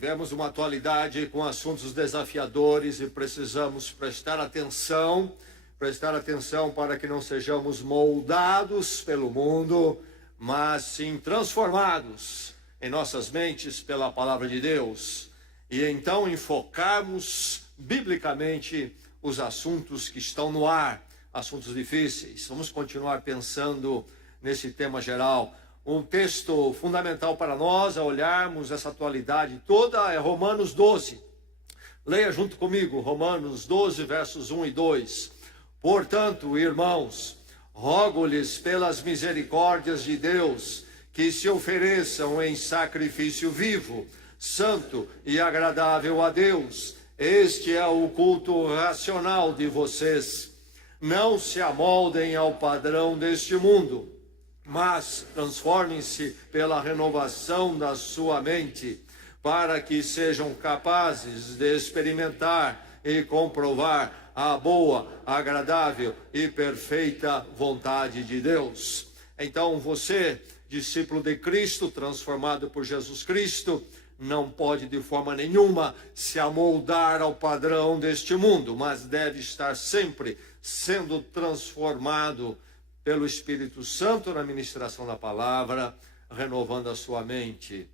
Vivemos uma atualidade com assuntos desafiadores e precisamos prestar atenção para que não sejamos moldados pelo mundo, mas sim transformados em nossas mentes pela palavra de Deus. E então enfocarmos biblicamente os assuntos que estão no ar, assuntos difíceis. Vamos continuar pensando nesse tema geral. Um texto fundamental para nós a olharmos essa atualidade toda é Romanos 12. Leia junto comigo, Romanos 12, versos 1 e 2. Portanto, irmãos, rogo-lhes pelas misericórdias de Deus que se ofereçam em sacrifício vivo, santo e agradável a Deus. Este é o culto racional de vocês. Não se amoldem ao padrão deste mundo, mas transformem-se pela renovação da sua mente, para que sejam capazes de experimentar e comprovar a boa, agradável e perfeita vontade de Deus. Então você, discípulo de Cristo, transformado por Jesus Cristo, não pode de forma nenhuma se amoldar ao padrão deste mundo, mas deve estar sempre sendo transformado pelo Espírito Santo na ministração da palavra, renovando a sua mente.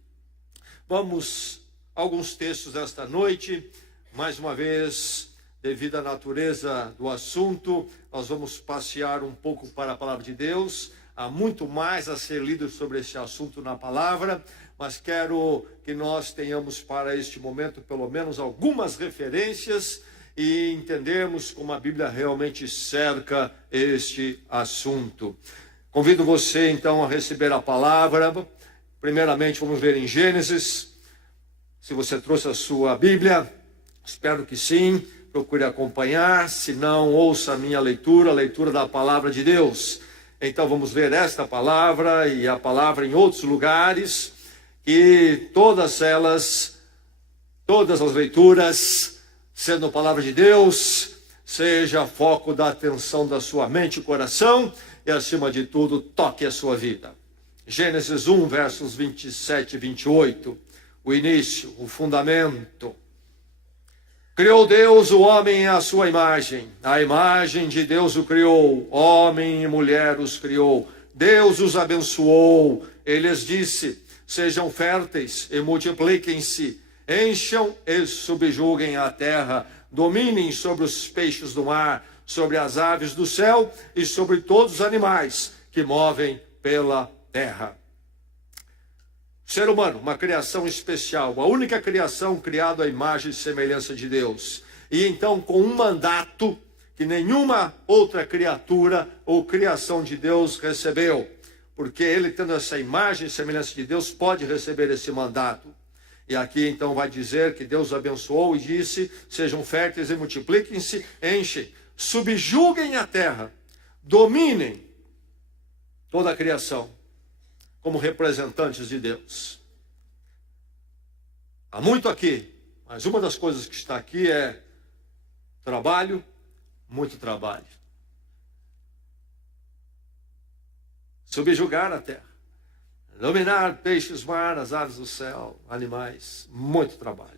Vamos a alguns textos desta noite. Mais uma vez, devido à natureza do assunto, nós vamos passear um pouco para a palavra de Deus. Há muito mais a ser lido sobre esse assunto na palavra, mas quero que nós tenhamos para este momento pelo menos algumas referências e entendermos como a Bíblia realmente cerca este assunto. Convido você então a receber a palavra. Primeiramente vamos ver em Gênesis. Se você trouxe a sua Bíblia, espero que sim, procure acompanhar. Se não, ouça a minha leitura, a leitura da palavra de Deus. Então vamos ver esta palavra e a palavra em outros lugares, e todas as leituras, sendo a palavra de Deus, seja foco da atenção da sua mente e coração, e acima de tudo, toque a sua vida. Gênesis 1, versos 27 e 28, o início, o fundamento. Criou Deus o homem à sua imagem, a imagem de Deus o criou, homem e mulher os criou. Deus os abençoou, ele lhes disse: sejam férteis e multipliquem-se, encham e subjuguem a terra, dominem sobre os peixes do mar, sobre as aves do céu e sobre todos os animais que movem pela terra. O ser humano, uma criação especial, a única criação criada à imagem e semelhança de Deus. E então com um mandato que nenhuma outra criatura ou criação de Deus recebeu. Porque ele, tendo essa imagem e semelhança de Deus, pode receber esse mandato. E aqui então vai dizer que Deus abençoou e disse: sejam férteis e multipliquem-se, enchem, subjuguem a terra, dominem toda a criação como representantes de Deus. Há muito aqui, mas uma das coisas que está aqui é trabalho, muito trabalho. Subjugar a terra, dominar peixes do mar, as aves do céu, animais, muito trabalho.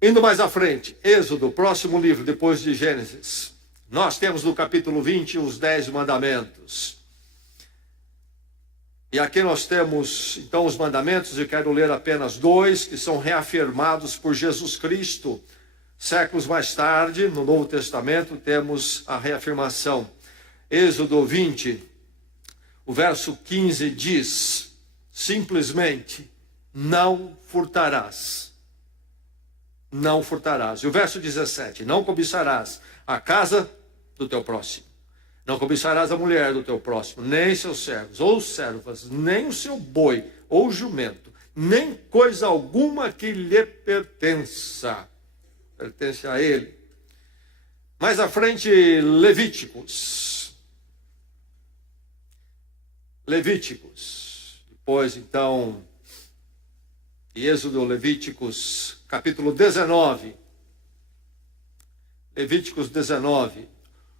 Indo mais à frente, Êxodo, próximo livro, depois de Gênesis, nós temos no capítulo 20 os 10 mandamentos. E aqui nós temos então os mandamentos, eu quero ler apenas 2, que são reafirmados por Jesus Cristo. Séculos mais tarde, no Novo Testamento, temos a reafirmação. Êxodo 20, o verso 15 diz, simplesmente, não furtarás. Não furtarás. E o verso 17, não cobiçarás a casa do teu próximo. Não cobiçarás a mulher do teu próximo, nem seus servos ou servas, nem o seu boi ou jumento, nem coisa alguma que lhe pertença. Pertence a ele. Mais à frente, Levíticos. Depois, então, Êxodo, Levíticos, capítulo 19. Levíticos 19,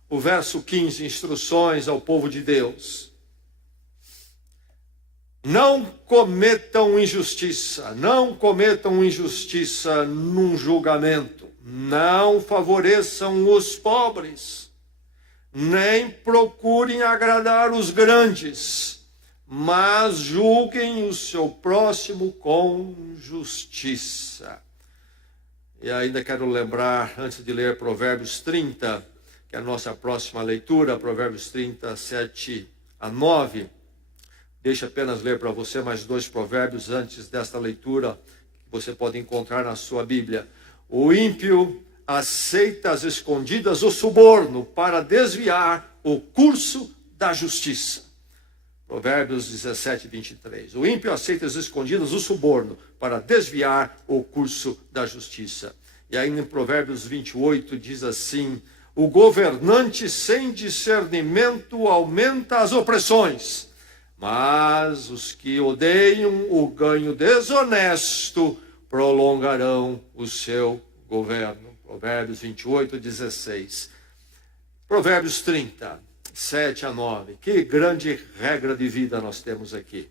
o verso 15, instruções ao povo de Deus. Não cometam injustiça, não cometam injustiça num julgamento, não favoreçam os pobres, nem procurem agradar os grandes, mas julguem o seu próximo com justiça. E ainda quero lembrar, antes de ler Provérbios 30, que é a nossa próxima leitura, Provérbios 30, 7 a 9, deixa apenas ler para você mais 2 provérbios antes desta leitura, que você pode encontrar na sua Bíblia. O ímpio aceita às escondidas o suborno para desviar o curso da justiça. Provérbios 17, 23. O ímpio aceita às escondidas o suborno para desviar o curso da justiça. E aí em Provérbios 28 diz assim: o governante sem discernimento aumenta as opressões, mas os que odeiam o ganho desonesto prolongarão o seu governo. Provérbios 28, 16. Provérbios 30, 7 a 9. Que grande regra de vida nós temos aqui.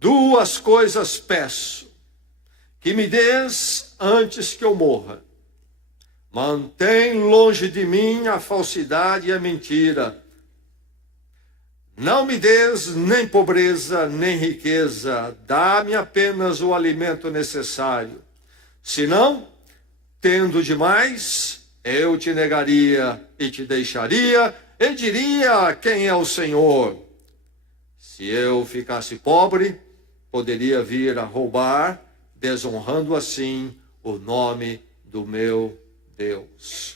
2 coisas peço, que me des antes que eu morra. Mantém longe de mim a falsidade e a mentira. Não me des nem pobreza, nem riqueza. Dá-me apenas o alimento necessário. Senão, tendo demais, eu te negaria e te deixaria e diria quem é o Senhor. Se eu ficasse pobre, poderia vir a roubar, desonrando assim o nome do meu Deus.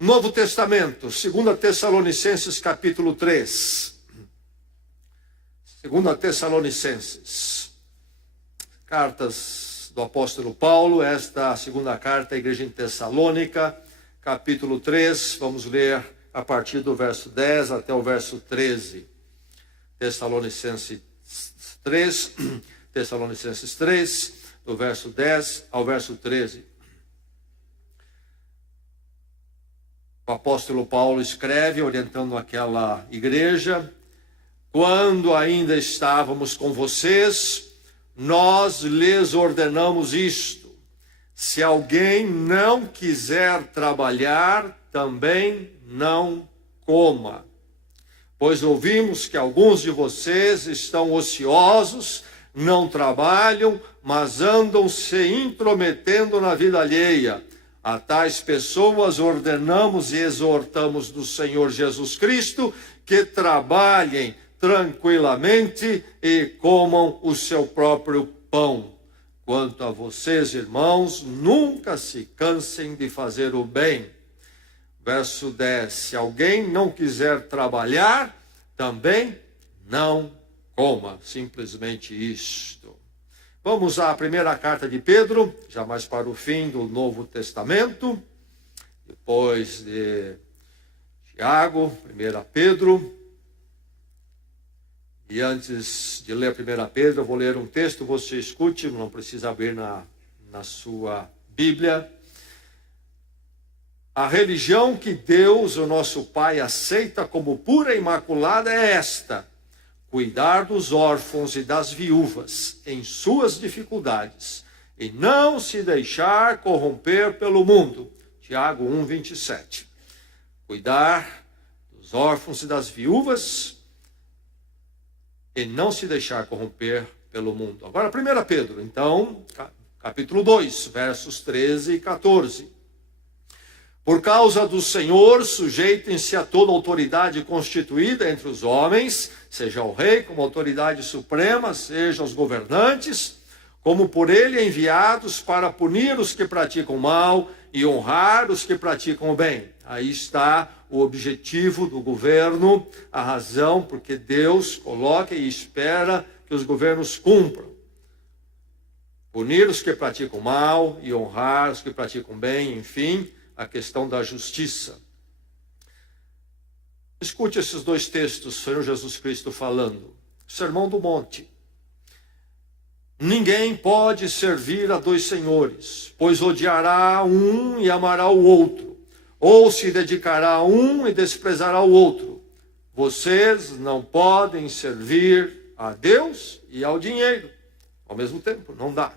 Novo Testamento, 2 Tessalonicenses capítulo 3. 2 Tessalonicenses. Cartas do apóstolo Paulo, esta a segunda carta à igreja em Tessalônica, capítulo 3, vamos ler a partir do verso 10 até o verso 13. Tessalonicenses 3, do verso 10 ao verso 13. O apóstolo Paulo escreve, orientando aquela igreja: quando ainda estávamos com vocês, nós lhes ordenamos isto: se alguém não quiser trabalhar, também não coma. Pois ouvimos que alguns de vocês estão ociosos, não trabalham, mas andam se intrometendo na vida alheia. A tais pessoas ordenamos e exortamos do Senhor Jesus Cristo que trabalhem tranquilamente e comam o seu próprio pão. Quanto a vocês, irmãos, nunca se cansem de fazer o bem. Verso 10. Se alguém não quiser trabalhar, também não coma. Simplesmente isto. Vamos à primeira carta de Pedro, já mais para o fim do Novo Testamento. Depois de Tiago, 1 Pedro. E antes de ler 1 Pedro, eu vou ler um texto, você escute, não precisa abrir na sua Bíblia. A religião que Deus, o nosso Pai, aceita como pura e imaculada é esta: cuidar dos órfãos e das viúvas em suas dificuldades, e não se deixar corromper pelo mundo. Tiago 1, 27. Cuidar dos órfãos e das viúvas e não se deixar corromper pelo mundo. Agora, 1 Pedro, então, capítulo 2, versos 13 e 14. Por causa do Senhor, sujeitem-se a toda autoridade constituída entre os homens, seja o rei como autoridade suprema, seja os governantes, como por ele enviados para punir os que praticam mal e honrar os que praticam o bem. Aí está o objetivo do governo, a razão porque Deus coloca e espera que os governos cumpram. Punir os que praticam mal e honrar os que praticam bem, enfim, a questão da justiça. Escute esses 2 textos, o Senhor Jesus Cristo falando. Sermão do Monte. Ninguém pode servir a 2 senhores, pois odiará um e amará o outro, ou se dedicará a um e desprezará o outro. Vocês não podem servir a Deus e ao dinheiro ao mesmo tempo, não dá.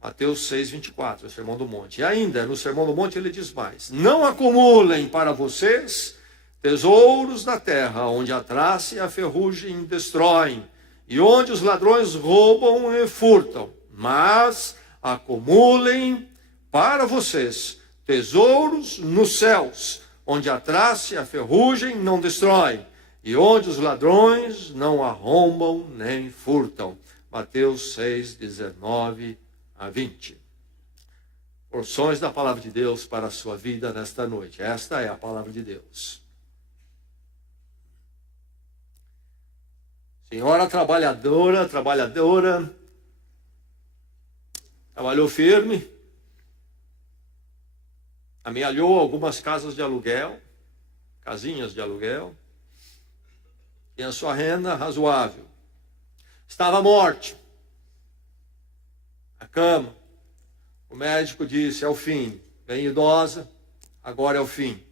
Mateus 6, 24, o Sermão do Monte. E ainda, no Sermão do Monte, ele diz mais: não acumulem para vocês tesouros na terra, onde a traça e a ferrugem destroem, e onde os ladrões roubam e furtam, mas acumulem para vocês tesouros nos céus, onde a traça e a ferrugem não destroem, e onde os ladrões não arrombam nem furtam. Mateus 6, 19 a 20. Porções da palavra de Deus para a sua vida nesta noite. Esta é a palavra de Deus. Senhora trabalhadora, trabalhou firme, amealhou algumas casas de aluguel, casinhas de aluguel, tinha sua renda razoável. Estava morte, na cama. O médico disse: é o fim. Bem idosa, agora é o fim.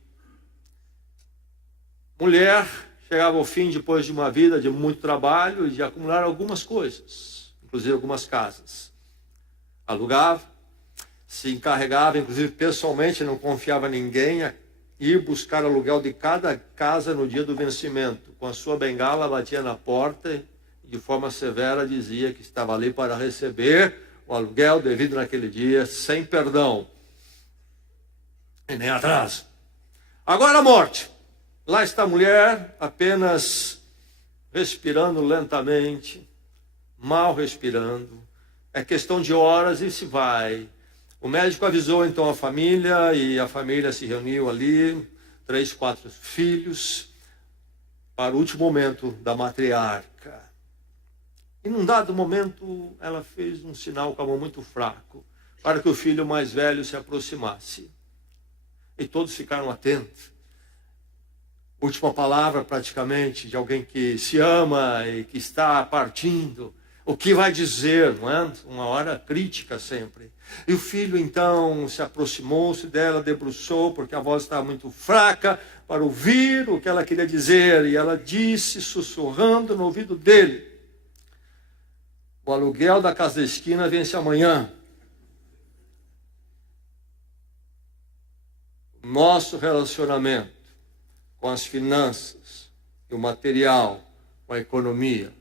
Mulher chegava ao fim depois de uma vida de muito trabalho e de acumular algumas coisas, inclusive algumas casas. Alugava, se encarregava, inclusive pessoalmente, não confiava em ninguém, a ir buscar aluguel de cada casa no dia do vencimento. Com a sua bengala, batia na porta e de forma severa dizia que estava ali para receber o aluguel devido naquele dia, sem perdão e nem atraso. Agora a morte. Lá está a mulher, apenas respirando lentamente, mal respirando. É questão de horas e se vai. O médico avisou então a família, e a família se reuniu ali, 3, 4 filhos, para o último momento da matriarca. E num dado momento, ela fez um sinal com a mão muito fraco, para que o filho mais velho se aproximasse. E todos ficaram atentos. Última palavra, praticamente, de alguém que se ama e que está partindo. O que vai dizer, não é? Uma hora crítica sempre. E o filho, então, se aproximou-se dela, debruçou, porque a voz estava muito fraca, para ouvir o que ela queria dizer. E ela disse, sussurrando no ouvido dele: o aluguel da casa da esquina vence amanhã. Nosso relacionamento com as finanças e o material, com a economia,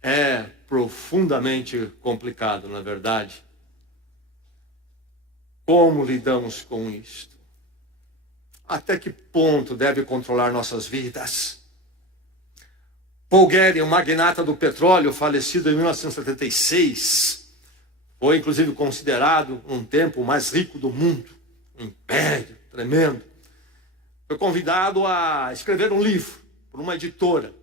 é profundamente complicado, na verdade. Como lidamos com isto? Até que ponto deve controlar nossas vidas? Paul Getty, um magnata do petróleo, falecido em 1976, foi inclusive considerado um tempo o mais rico do mundo, um império tremendo. Foi convidado a escrever um livro por uma editora.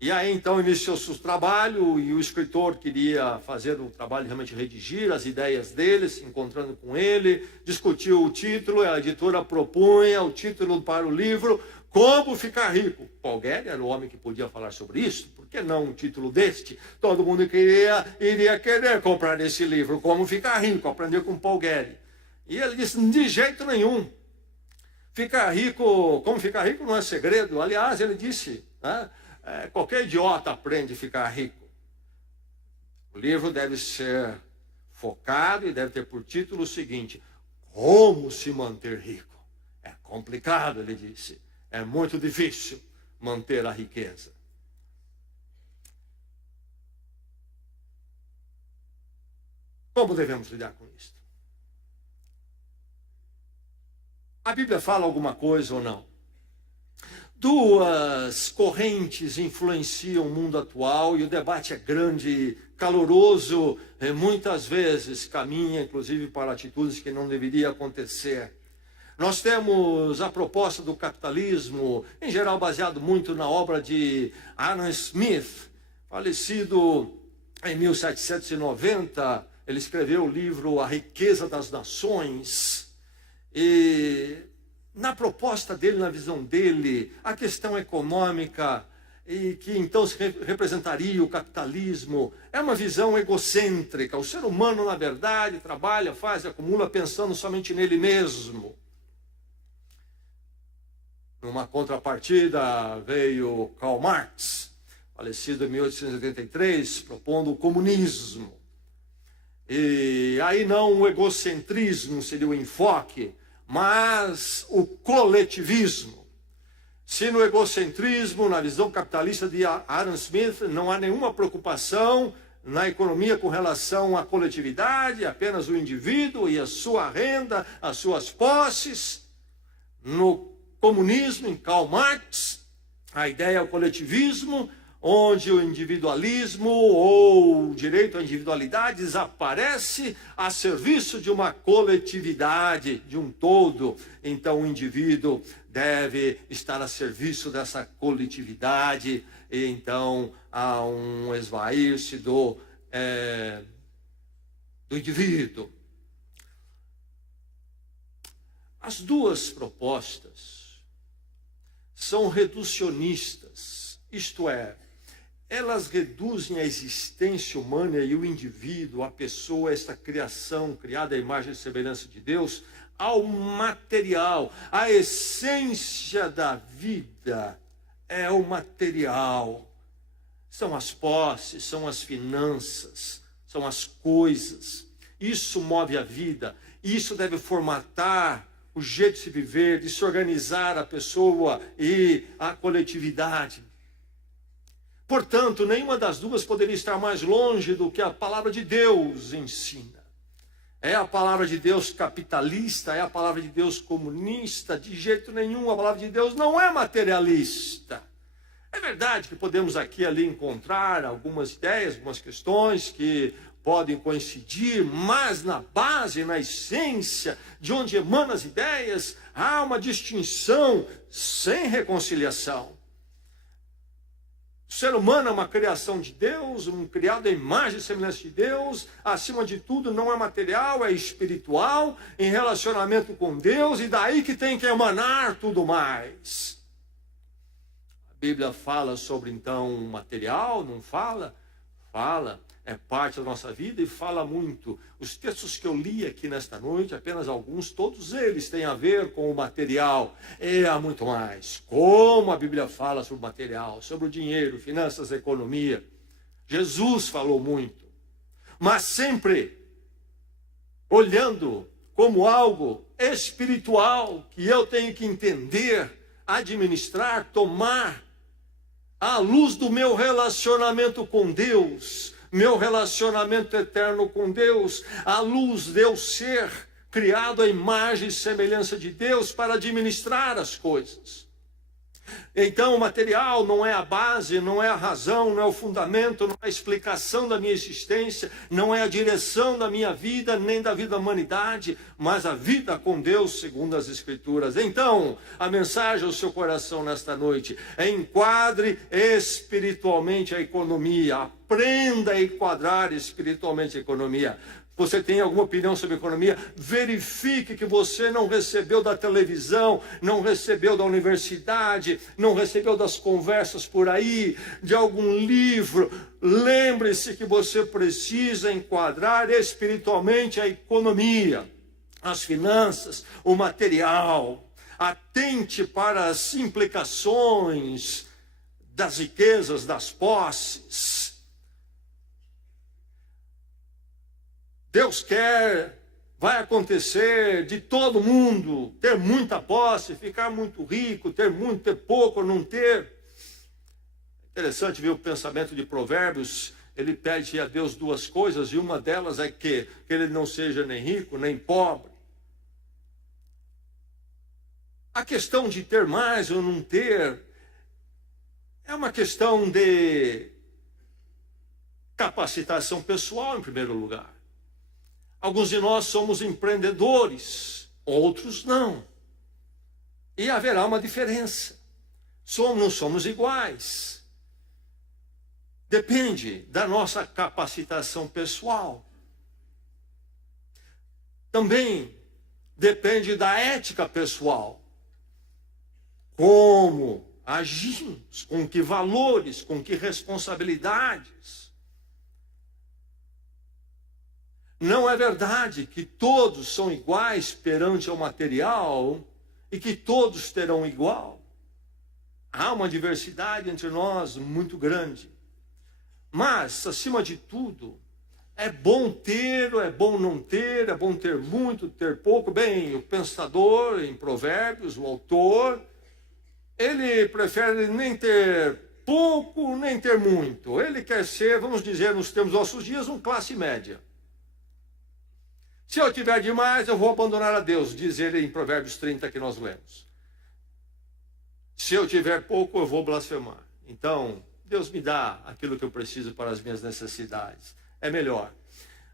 E aí então iniciou seu trabalho, e o escritor queria fazer o trabalho de realmente redigir as ideias dele, se encontrando com ele, discutiu o título, a editora propunha o título para o livro: Como Ficar Rico. Paul Getty era o homem que podia falar sobre isso. Por que não um título deste? Todo mundo iria querer comprar esse livro, Como Ficar Rico, aprender com Paul Getty. E ele disse: de jeito nenhum. Ficar rico, como ficar rico não é segredo. Aliás, ele disse, né, qualquer idiota aprende a ficar rico. O livro deve ser focado e deve ter por título o seguinte: Como se manter rico. É complicado, ele disse. É muito difícil manter a riqueza. Como devemos lidar com isso? A Bíblia fala alguma coisa ou não? Duas correntes influenciam o mundo atual, e o debate é grande, caloroso, e muitas vezes caminha, inclusive, para atitudes que não deveriam acontecer. Nós temos a proposta do capitalismo, em geral baseado muito na obra de Adam Smith, falecido em 1790. Ele escreveu o livro A Riqueza das Nações. E na proposta dele, na visão dele, a questão econômica, e que então se representaria o capitalismo, é uma visão egocêntrica. O ser humano, na verdade, trabalha, faz, acumula, pensando somente nele mesmo. Numa contrapartida veio Karl Marx, falecido em 1883, propondo o comunismo. E aí não o egocentrismo seria o enfoque, mas o coletivismo. Se no egocentrismo, na visão capitalista de Adam Smith, não há nenhuma preocupação na economia com relação à coletividade, apenas o indivíduo e a sua renda, as suas posses. No comunismo, em Karl Marx, a ideia é o coletivismo, onde o individualismo ou o direito à individualidade desaparece a serviço de uma coletividade, de um todo. Então o indivíduo deve estar a serviço dessa coletividade, e então há um esvair-se do indivíduo. As duas propostas são reducionistas, isto é, elas reduzem a existência humana e o indivíduo, a pessoa, esta criação criada à imagem e semelhança de Deus, ao material. A essência da vida é o material. São as posses, são as finanças, são as coisas. Isso move a vida, isso deve formatar o jeito de se viver, de se organizar a pessoa e a coletividade. Portanto, nenhuma das duas poderia estar mais longe do que a palavra de Deus ensina. É a palavra de Deus capitalista, é a palavra de Deus comunista, de jeito nenhum. A palavra de Deus não é materialista. É verdade que podemos aqui e ali encontrar algumas ideias, algumas questões que podem coincidir, mas na base, na essência, de onde emanam as ideias, há uma distinção sem reconciliação. O ser humano é uma criação de Deus, um criado à imagem e semelhança de Deus, acima de tudo não é material, é espiritual, em relacionamento com Deus, e daí que tem que emanar tudo mais. A Bíblia fala sobre então o material, não fala? Fala, é parte da nossa vida e fala muito. Os textos que eu li aqui nesta noite, apenas alguns, todos eles têm a ver com o material. E há muito mais. Como a Bíblia fala sobre o material, sobre o dinheiro, finanças, economia. Jesus falou muito. Mas sempre olhando como algo espiritual que eu tenho que entender, administrar, tomar à luz do meu relacionamento com Deus, meu relacionamento eterno com Deus, à luz de eu ser criado à imagem e semelhança de Deus para administrar as coisas. Então o material não é a base, não é a razão, não é o fundamento, não é a explicação da minha existência, não é a direção da minha vida, nem da vida da humanidade, mas a vida com Deus segundo as Escrituras. Então, a mensagem ao seu coração nesta noite é: enquadre espiritualmente a economia, aprenda a enquadrar espiritualmente a economia. Você tem alguma opinião sobre economia? Verifique que você não recebeu da televisão, não recebeu da universidade, não recebeu das conversas por aí, de algum livro. Lembre-se que você precisa enquadrar espiritualmente a economia, as finanças, o material. Atente para as implicações das riquezas, das posses. Deus quer, vai acontecer de todo mundo ter muita posse, ficar muito rico, ter muito, ter pouco, não ter. Interessante ver o pensamento de Provérbios. Ele pede a Deus duas coisas, e uma delas é que ele não seja nem rico, nem pobre. A questão de ter mais ou não ter é uma questão de capacitação pessoal, em primeiro lugar. Alguns de nós somos empreendedores, outros não. E haverá uma diferença. Não somos iguais. Depende da nossa capacitação pessoal. Também depende da ética pessoal. Como agimos, com que valores, com que responsabilidades. Não é verdade que todos são iguais perante ao material e que todos terão igual. Há uma diversidade entre nós muito grande. Mas, acima de tudo, é bom ter, é bom não ter, é bom ter muito, ter pouco. Bem, o pensador em Provérbios, o autor, ele prefere nem ter pouco, nem ter muito. Ele quer ser, vamos dizer, nos termos dos nossos dias, um classe média. Se eu tiver demais, eu vou abandonar a Deus, diz ele em Provérbios 30 que nós lemos. Se eu tiver pouco, eu vou blasfemar. Então, Deus me dá aquilo que eu preciso para as minhas necessidades. É melhor.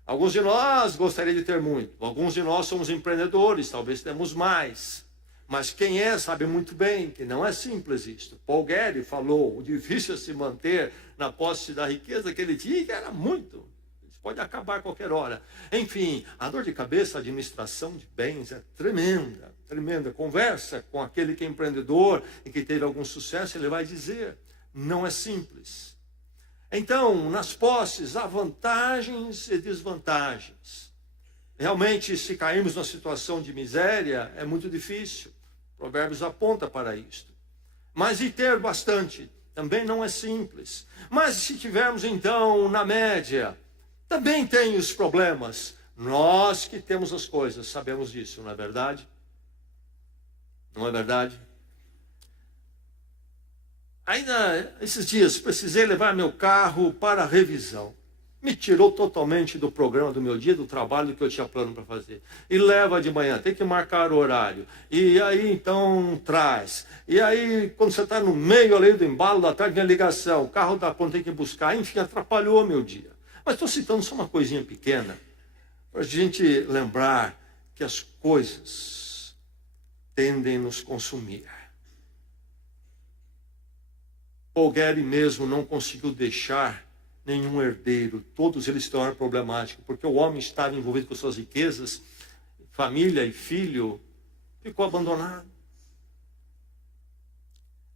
Alguns de nós gostariam de ter muito. Alguns de nós somos empreendedores, talvez temos mais. Mas quem é sabe muito bem que não é simples isto. Paul Getty falou, o difícil é se manter na posse da riqueza que ele tinha, que era muito. Isso pode acabar a qualquer hora. Enfim, a dor de cabeça, a administração de bens é tremenda. Tremenda. Conversa com aquele que é empreendedor e que teve algum sucesso, ele vai dizer, não é simples. Então, nas posses, há vantagens e desvantagens. Realmente, se cairmos numa situação de miséria, é muito difícil. Provérbios aponta para isto. Mas e ter bastante também não é simples. Mas se tivermos, então, na média, também tem os problemas. Nós que temos as coisas, sabemos disso, não é verdade? Não é verdade? Ainda esses dias precisei levar meu carro para revisão. Me tirou totalmente do programa do meu dia, do trabalho que eu tinha plano para fazer. E leva de manhã, tem que marcar o horário. E aí então traz. E aí quando você está no meio ali do embalo da tarde, vem a ligação, o carro da ponta tem que buscar, enfim, atrapalhou meu dia. Mas estou citando só uma coisinha pequena, para a gente lembrar que as coisas tendem a nos consumir. Paul Getty mesmo não conseguiu deixar nenhum herdeiro. Todos eles se tornaram problemáticos, porque o homem estava envolvido com suas riquezas, família e filho, ficou abandonado.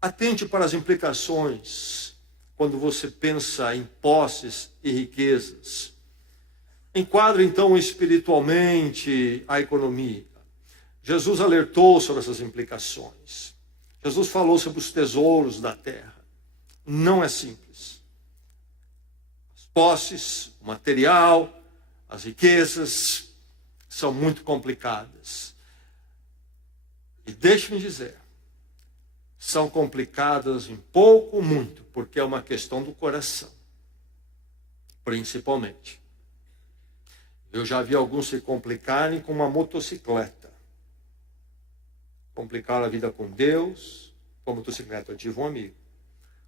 Atente para as implicações quando você pensa em posses e riquezas. Enquadre então espiritualmente a economia. Jesus alertou sobre essas implicações. Jesus falou sobre os tesouros da terra. Não é simples. As posses, o material, as riquezas são muito complicadas. E deixe-me dizer, são complicadas em pouco ou muito, porque é uma questão do coração, principalmente. Eu já vi alguns se complicarem com uma motocicleta. Complicaram a vida com Deus, com a motocicleta. Eu tive um amigo.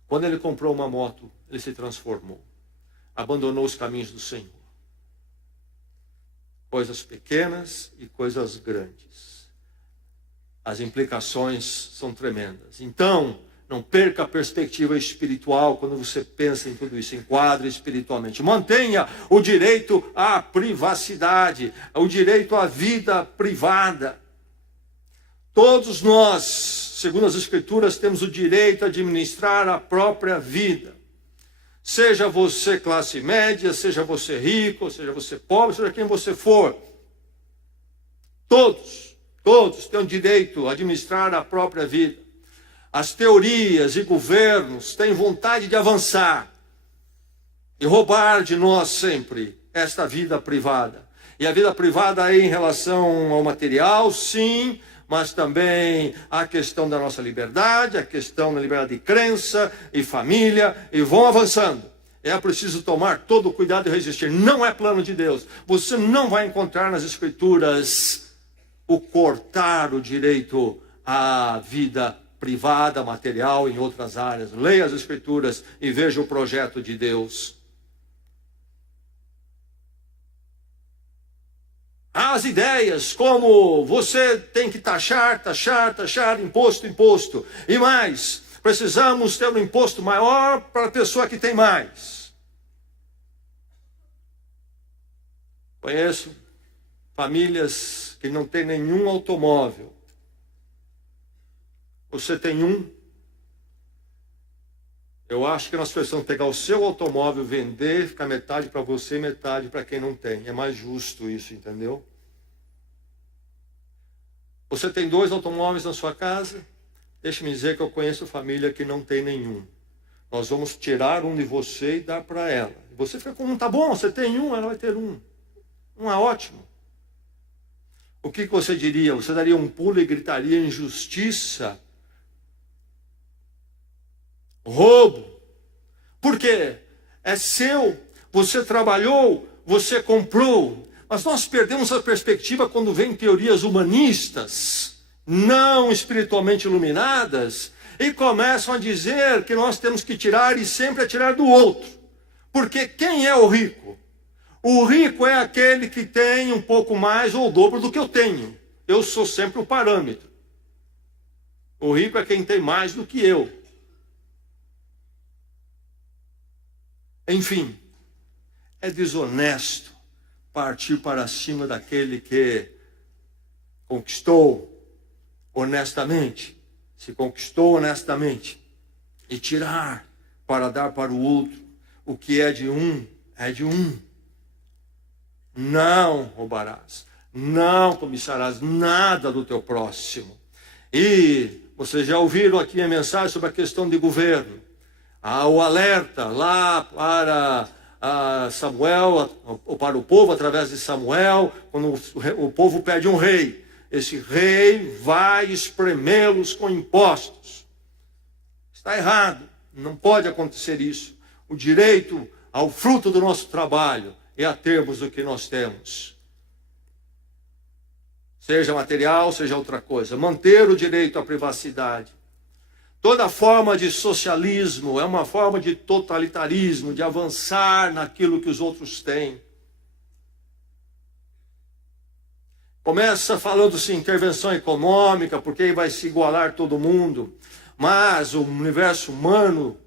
Quando ele comprou uma moto, ele se transformou. Abandonou os caminhos do Senhor. Coisas pequenas e coisas grandes. As implicações são tremendas. Então, não perca a perspectiva espiritual quando você pensa em tudo isso. Enquadre espiritualmente. Mantenha o direito à privacidade, o direito à vida privada. Todos nós, segundo as Escrituras, temos o direito a administrar a própria vida. Seja você classe média, seja você rico, seja você pobre, seja quem você for. Todos têm o direito a administrar a própria vida. As teorias e governos têm vontade de avançar e roubar de nós sempre esta vida privada. E a vida privada é em relação ao material, sim, mas também a questão da nossa liberdade, a questão da liberdade de crença e família, e vão avançando. É preciso tomar todo o cuidado e resistir. Não é plano de Deus. Você não vai encontrar nas Escrituras o cortar o direito à vida privada, material, em outras áreas. Leia as Escrituras e veja o projeto de Deus. As ideias como você tem que taxar, imposto. E mais, precisamos ter um imposto maior para a pessoa que tem mais. Conheço famílias que não têm nenhum automóvel. Você tem um? Eu acho que nós precisamos pegar o seu automóvel, vender, ficar metade para você e metade para quem não tem. É mais justo isso, entendeu? Você tem 2 automóveis na sua casa, Deixe-me dizer que eu conheço família que não tem nenhum. Nós vamos tirar um de você e dar para ela. Você fica com um, tá bom, você tem um, ela vai ter um. Um é ótimo. O que você diria? Você daria um pulo e gritaria injustiça? Roubo? Por quê? É seu, você trabalhou, você comprou. Mas nós perdemos a perspectiva quando vem teorias humanistas, não espiritualmente iluminadas, e começam a dizer que nós temos que tirar e sempre tirar do outro. Porque quem é o rico? O rico é aquele que tem um pouco mais ou o dobro do que eu tenho. Eu sou sempre o parâmetro. O rico é quem tem mais do que eu. Enfim, é desonesto partir para cima daquele que conquistou honestamente, se conquistou honestamente, e tirar para dar para o outro. O que é de um, é de um. Não roubarás, não cobiçarás nada do teu próximo. E vocês já ouviram aqui a mensagem sobre a questão de governo. Há o alerta lá para Samuel, ou para o povo através de Samuel, quando o povo pede um rei. Esse rei vai espremê-los com impostos. Está errado, não pode acontecer isso. O direito ao fruto do nosso trabalho é a termos do que nós temos. Seja material, seja outra coisa. Manter o direito à privacidade. Toda forma de socialismo é uma forma de totalitarismo, de avançar naquilo que os outros têm. Começa falando-se em intervenção econômica, porque aí vai se igualar todo mundo. Mas o universo humano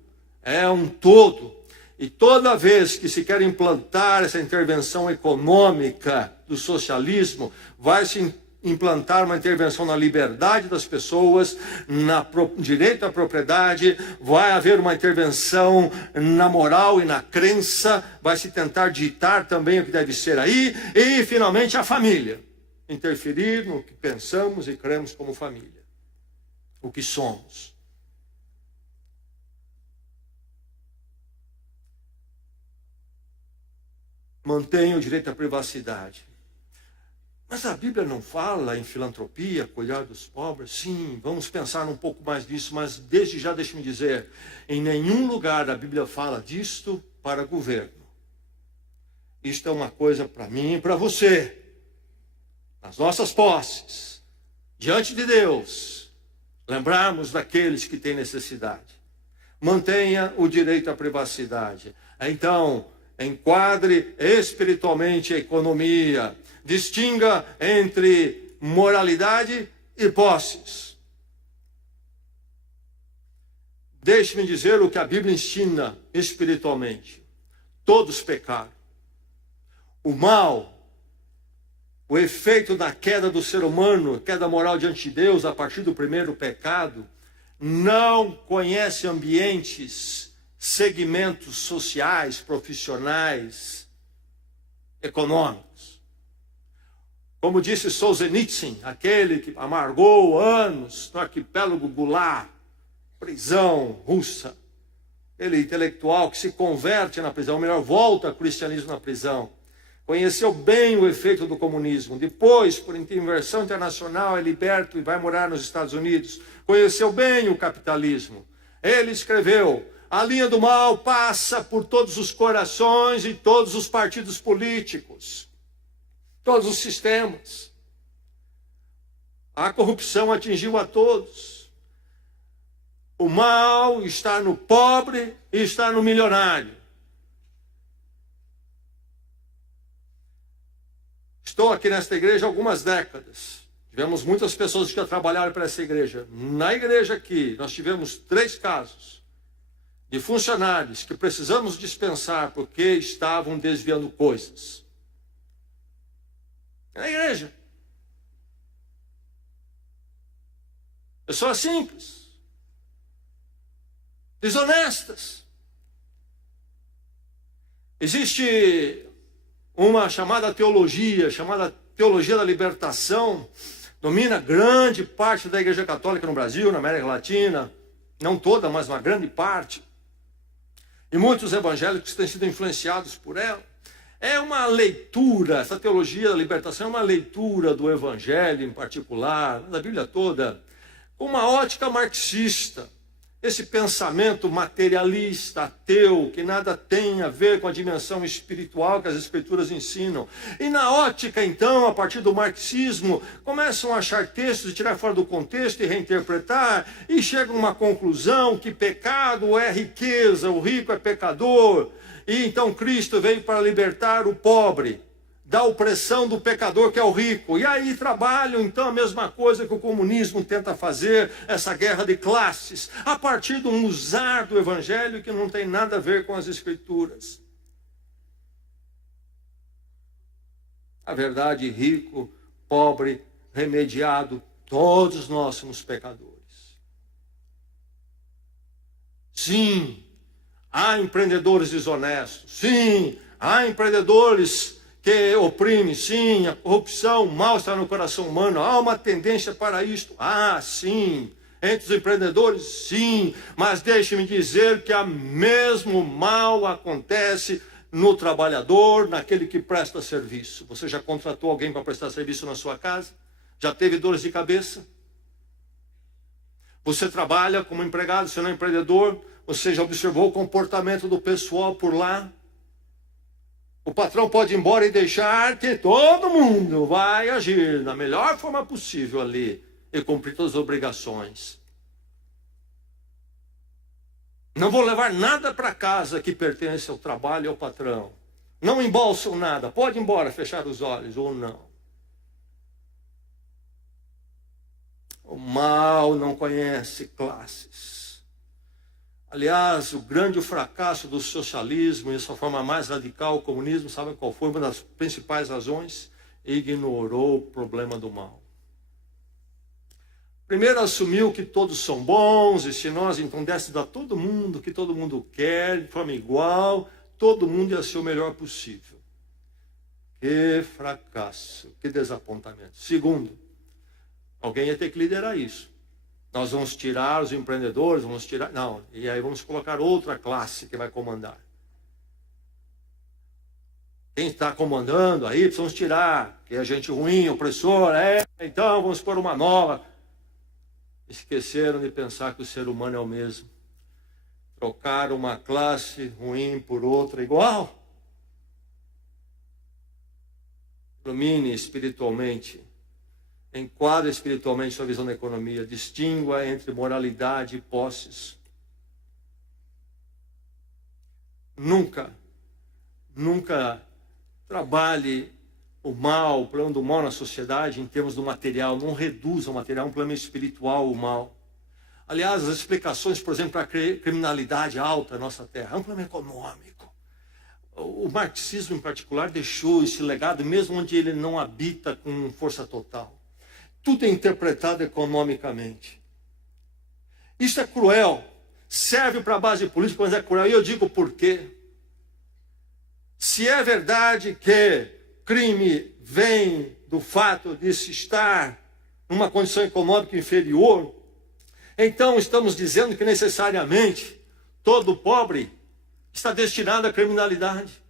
é um todo. E toda vez que se quer implantar essa intervenção econômica do socialismo, vai se implantar uma intervenção na liberdade das pessoas, no direito à propriedade, vai haver uma intervenção na moral e na crença, vai se tentar ditar também o que deve ser aí, e finalmente a família. Interferir no que pensamos e cremos como família, o que somos. Mantenha o direito à privacidade. Mas a Bíblia não fala em filantropia, cuidar dos pobres? Sim, vamos pensar um pouco mais nisso, mas desde já deixe-me dizer, em nenhum lugar a Bíblia fala disto para governo. Isto é uma coisa para mim e para você. Nas nossas posses, diante de Deus, lembrarmos daqueles que têm necessidade. Mantenha o direito à privacidade. Então, enquadre espiritualmente a economia. Distinga entre moralidade e posses. Deixe-me dizer o que a Bíblia ensina espiritualmente. Todos pecaram. O mal, o efeito da queda do ser humano, queda moral diante de Deus a partir do primeiro pecado, não conhece ambientes, segmentos sociais, profissionais, econômicos. Como disse Solzhenitsyn, aquele que amargou anos no arquipélago Gulag, prisão russa, aquele intelectual que se converte na prisão, ou melhor, volta ao cristianismo na prisão, conheceu bem o efeito do comunismo, depois, por inversão internacional, é liberto e vai morar nos Estados Unidos, conheceu bem o capitalismo. Ele escreveu: a linha do mal passa por todos os corações e todos os partidos políticos. Todos os sistemas. A corrupção atingiu a todos. O mal está no pobre e está no milionário. Estou aqui nesta igreja há algumas décadas. Tivemos muitas pessoas que já trabalharam para essa igreja. Na igreja aqui, nós tivemos 3 casos de funcionários que precisamos dispensar porque estavam desviando coisas. Na igreja. Pessoas simples, desonestas. Existe uma chamada teologia da libertação, domina grande parte da Igreja Católica no Brasil, na América Latina, não toda, mas uma grande parte. E muitos evangélicos têm sido influenciados por ela. É uma leitura, essa teologia da libertação é uma leitura do Evangelho em particular, da Bíblia toda, com uma ótica marxista. Esse pensamento materialista, ateu, que nada tem a ver com a dimensão espiritual que as Escrituras ensinam. E na ótica, então, a partir do marxismo, começam a achar textos e tirar fora do contexto e reinterpretar, e chegam a uma conclusão que pecado é riqueza, o rico é pecador, e então Cristo veio para libertar o pobre da opressão do pecador que é o rico. E aí trabalham então a mesma coisa que o comunismo tenta fazer, essa guerra de classes, a partir de um usar do evangelho que não tem nada a ver com as Escrituras. A verdade, rico, pobre, remediado, todos nós somos pecadores. Sim, há empreendedores desonestos. Sim, há empreendedores que oprime, sim, a corrupção, o mal está no coração humano, há uma tendência para isto, sim, entre os empreendedores, sim, mas deixe-me dizer que o mesmo mal acontece no trabalhador, naquele que presta serviço. Você já contratou alguém para prestar serviço na sua casa? Já teve dores de cabeça? Você trabalha como empregado, você não é empreendedor, você já observou o comportamento do pessoal por lá? O patrão pode ir embora e deixar que todo mundo vai agir da melhor forma possível ali e cumprir todas as obrigações. Não vou levar nada para casa que pertence ao trabalho e ao patrão. Não embolsam nada. Pode ir embora, fechar os olhos ou não. O mal não conhece classes. Aliás, o grande fracasso do socialismo e sua forma mais radical, o comunismo, sabe qual foi? Uma das principais razões? Ignorou o problema do mal. Primeiro assumiu que todos são bons, e se nós então desse a todo mundo o que todo mundo quer, de forma igual, todo mundo ia ser o melhor possível. Que fracasso, que desapontamento. Segundo, alguém ia ter que liderar isso. Nós vamos tirar os empreendedores, vamos tirar... Não, e aí vamos colocar outra classe que vai comandar. Quem está comandando aí, precisamos tirar, que é gente ruim, opressor, então vamos pôr uma nova. Esqueceram de pensar que o ser humano é o mesmo. Trocaram uma classe ruim por outra igual. Ilumine espiritualmente. Enquadra espiritualmente sua visão da economia. Distingua entre moralidade e posses. Nunca trabalhe o mal, o problema do mal na sociedade em termos do material. Não reduza o material, é um problema espiritual o mal. Aliás, as explicações, por exemplo, para a criminalidade alta na nossa terra, é um problema econômico. O marxismo, em particular, deixou esse legado, mesmo onde ele não habita com força total. Tudo é interpretado economicamente. Isso é cruel. Serve para a base política, mas é cruel. E eu digo por quê. Se é verdade que crime vem do fato de se estar numa condição econômica inferior, então estamos dizendo que necessariamente todo pobre está destinado à criminalidade.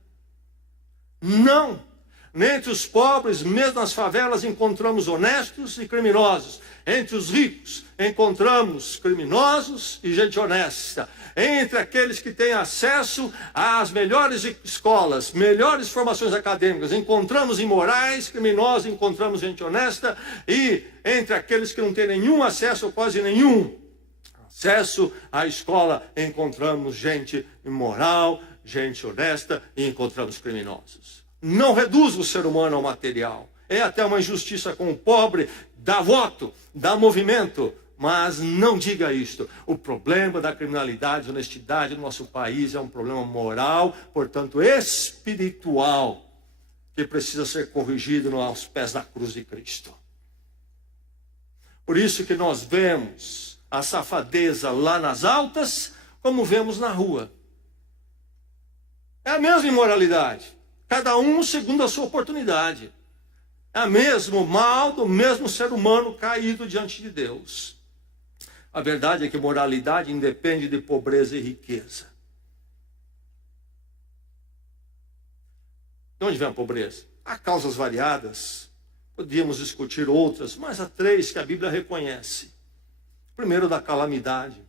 Não. Entre os pobres, mesmo nas favelas, encontramos honestos e criminosos. Entre os ricos, encontramos criminosos e gente honesta. Entre aqueles que têm acesso às melhores escolas, melhores formações acadêmicas, encontramos imorais, criminosos, encontramos gente honesta. E entre aqueles que não têm nenhum acesso, ou quase nenhum acesso à escola, encontramos gente imoral, gente honesta e encontramos criminosos. Não reduz o ser humano ao material. É até uma injustiça com o pobre, dá voto, dá movimento, mas não diga isto. O problema da criminalidade e honestidade no nosso país é um problema moral, portanto espiritual, que precisa ser corrigido aos pés da cruz de Cristo. Por isso que nós vemos a safadeza lá nas altas, como vemos na rua. É a mesma imoralidade. Cada um segundo a sua oportunidade. É o mesmo mal do mesmo ser humano caído diante de Deus. A verdade é que moralidade independe de pobreza e riqueza. De onde vem a pobreza? Há causas variadas. Podíamos discutir outras, mas há 3 que a Bíblia reconhece. Primeiro, da calamidade.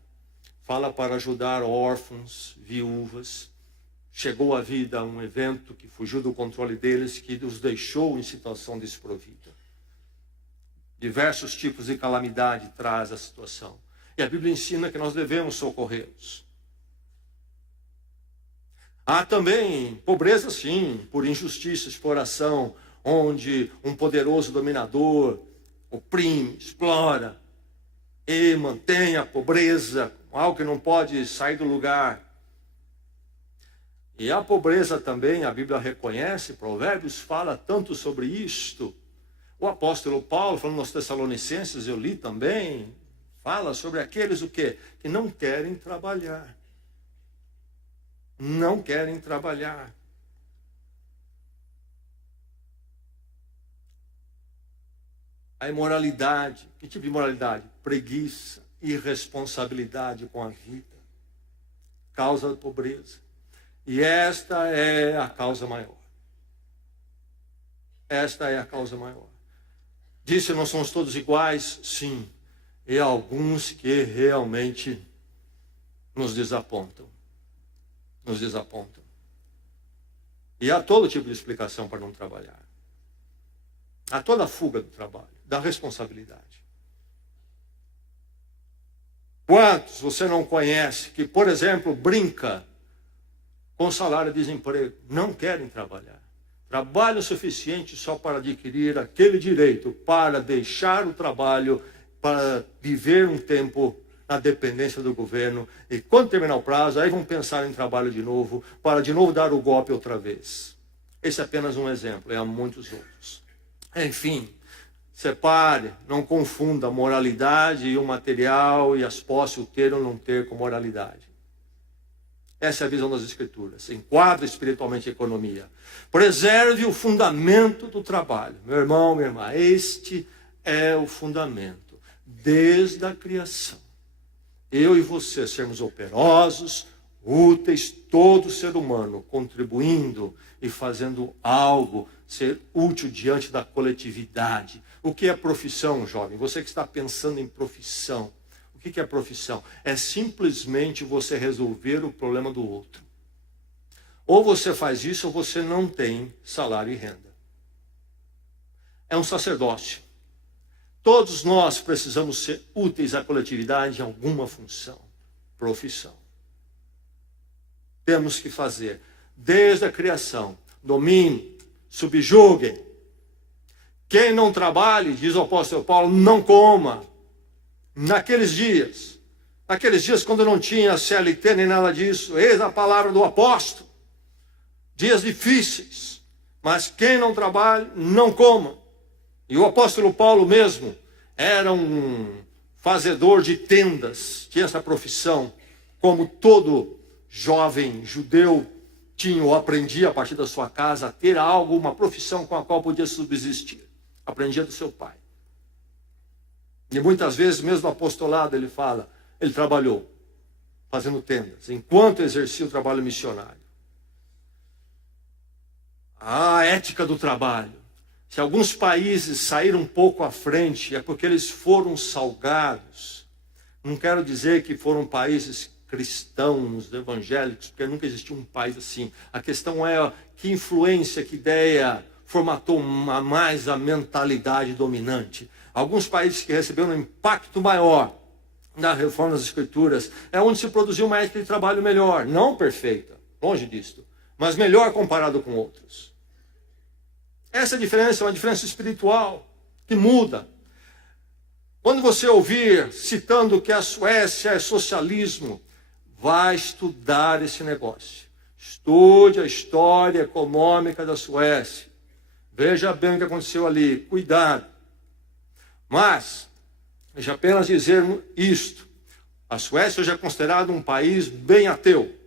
Fala para ajudar órfãos, viúvas. Chegou à vida um evento que fugiu do controle deles, que os deixou em situação desprovida. Diversos tipos de calamidade traz a situação. E a Bíblia ensina que nós devemos socorrê-los. Há também pobreza, sim, por injustiça, exploração, onde um poderoso dominador oprime, explora e mantém a pobreza, algo que não pode sair do lugar. E a pobreza também, a Bíblia reconhece, Provérbios fala tanto sobre isto. O apóstolo Paulo, falando aos Tessalonicenses, eu li também, fala sobre aqueles o quê? Que não querem trabalhar. Não querem trabalhar. A imoralidade. Que tipo de imoralidade? Preguiça, irresponsabilidade com a vida. Causa da pobreza. E esta é a causa maior. Esta é a causa maior. Disse, não somos todos iguais? Sim. E há alguns que realmente nos desapontam. Nos desapontam. E há todo tipo de explicação para não trabalhar. Há toda a fuga do trabalho, da responsabilidade. Quantos você não conhece que, por exemplo, brinca com salário de desemprego? Não querem trabalhar. Trabalham o suficiente só para adquirir aquele direito, para deixar o trabalho, para viver um tempo na dependência do governo, e quando terminar o prazo, aí vão pensar em trabalho de novo, para de novo dar o golpe outra vez. Esse é apenas um exemplo, e há muitos outros. Enfim, separe, não confunda a moralidade e o material, e as posse, o ter ou não ter com moralidade. Essa é a visão das Escrituras. Enquadra espiritualmente a economia. Preserve o fundamento do trabalho. Meu irmão, minha irmã, este é o fundamento. Desde a criação. Eu e você sermos operosos, úteis, todo ser humano contribuindo e fazendo algo, ser útil diante da coletividade. O que é profissão, jovem? Você que está pensando em profissão. O que é profissão? É simplesmente você resolver o problema do outro. Ou você faz isso ou você não tem salário e renda. É um sacerdócio. Todos nós precisamos ser úteis à coletividade em alguma função, profissão. Temos que fazer, desde a criação, domine, subjuguem. Quem não trabalhe, diz o apóstolo Paulo, não coma. Naqueles dias quando não tinha CLT nem nada disso, eis a palavra do apóstolo. Dias difíceis, mas quem não trabalha, não coma. E o apóstolo Paulo mesmo era um fazedor de tendas, tinha essa profissão, como todo jovem judeu tinha ou aprendia a partir da sua casa a ter algo, uma profissão com a qual podia subsistir. Aprendia do seu pai. E muitas vezes, mesmo apostolado, ele fala, ele trabalhou fazendo tendas, enquanto exercia o trabalho missionário. A ética do trabalho. Se alguns países saíram um pouco à frente, é porque eles foram salgados. Não quero dizer que foram países cristãos, evangélicos, porque nunca existiu um país assim. A questão é que influência, que ideia formatou mais a mentalidade dominante. Alguns países que receberam um impacto maior da reforma das Escrituras é onde se produziu uma ética de trabalho melhor, não perfeita, longe disto, mas melhor comparado com outros. Essa diferença é uma diferença espiritual que muda. Quando você ouvir citando que a Suécia é socialismo, vai estudar esse negócio. Estude a história econômica da Suécia. Veja bem o que aconteceu ali. Cuidado. Mas, deixa apenas dizer isto. A Suécia hoje é considerada um país bem ateu.